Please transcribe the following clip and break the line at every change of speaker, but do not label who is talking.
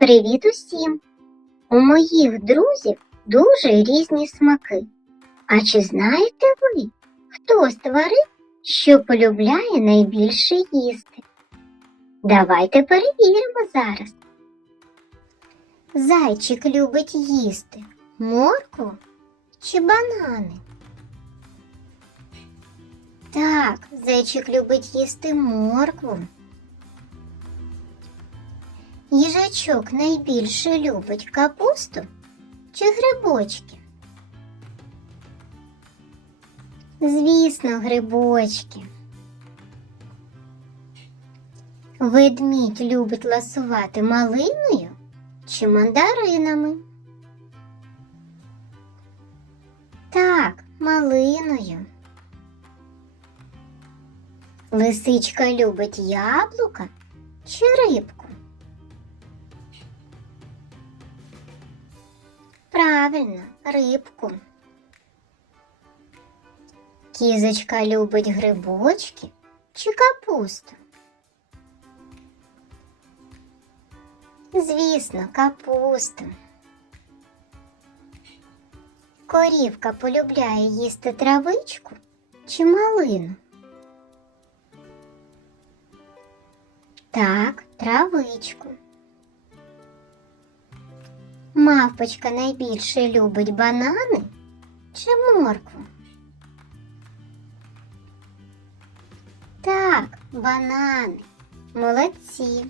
Привіт усім! У моїх друзів дуже різні смаки. А чи знаєте ви, хто з тварин, що полюбляє найбільше їсти? Давайте перевіримо зараз. Зайчик любить їсти моркву чи банани? Так, зайчик любить їсти моркву. Їжачок найбільше любить капусту чи грибочки? Звісно, грибочки. Ведмідь любить ласувати малиною чи мандаринами? Так, малиною. Лисичка любить яблука чи рибку? Правильно, рибку. Кізочка любить грибочки чи капусту? Звісно, капусту. Корівка полюбляє їсти травичку чи малину? Так, травичку. Мавпочка найбільше любить банани чи моркву? Так, банани. Молодці.